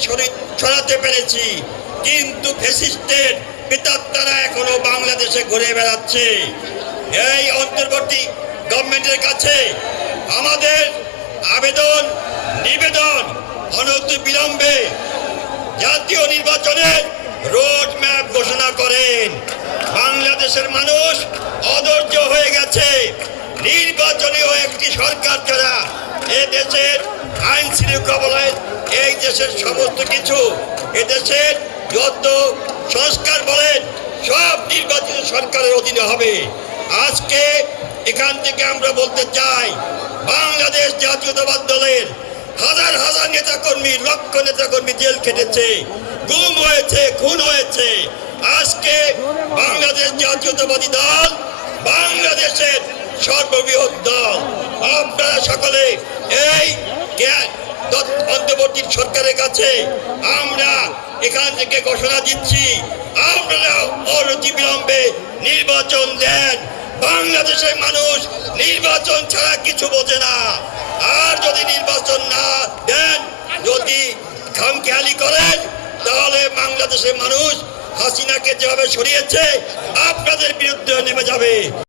Sorry- সরাতে পেরেছি। কিন্তু ফেসিস্টের পিতাত্তারা এখনও বাংলাদেশে ঘুরে বেড়াচ্ছে। এই অন্তর্বর্তী গভর্নমেন্টের কাছে আমাদের আবেদন, নিবেদন অনন্ত বিলম্বে জাতীয় নির্বাচনের রোড ম্যাপ ঘোষণা করেন। বাংলাদেশের মানুষ অধৈর্য হয়ে গেছে। নির্বাচনীয় একটি সরকার ছাড়া এ দেশের আইন শৃঙ্খলায় এই দেশের সমস্ত কিছু এদেশের দেশের যত সংস্কার বলেন, সব নির্বাচিত সরকারের অধীনে হবে। আজকে এখান থেকে আমরা বলতে চাই, বাংলাদেশ জাতীয়তাবাদ দলের হাজার হাজার নেতাকর্মী, লক্ষ নেতাকর্মী জেল খেটেছে, গুম হয়েছে, খুন হয়েছে। আজকে বাংলাদেশ জাতীয়তাবাদী দল বাংলাদেশের সর্ববৃহৎ দল। আপনারা সকলে এই অন্তর্বর্তী সরকারের কাছে আমরা এখান থেকে ঘোষণা দিচ্ছি আপনারা নির্বাচন দেন। বাংলাদেশের মানুষ নির্বাচন ছাড়া কিছু বোঝে না। আর যদি নির্বাচন না দেন, যদি খামখেয়ালি করেন, তাহলে বাংলাদেশের মানুষ হাসিনাকে যেভাবে সরিয়েছে, আপনাদের বিরুদ্ধে নেমে যাবে।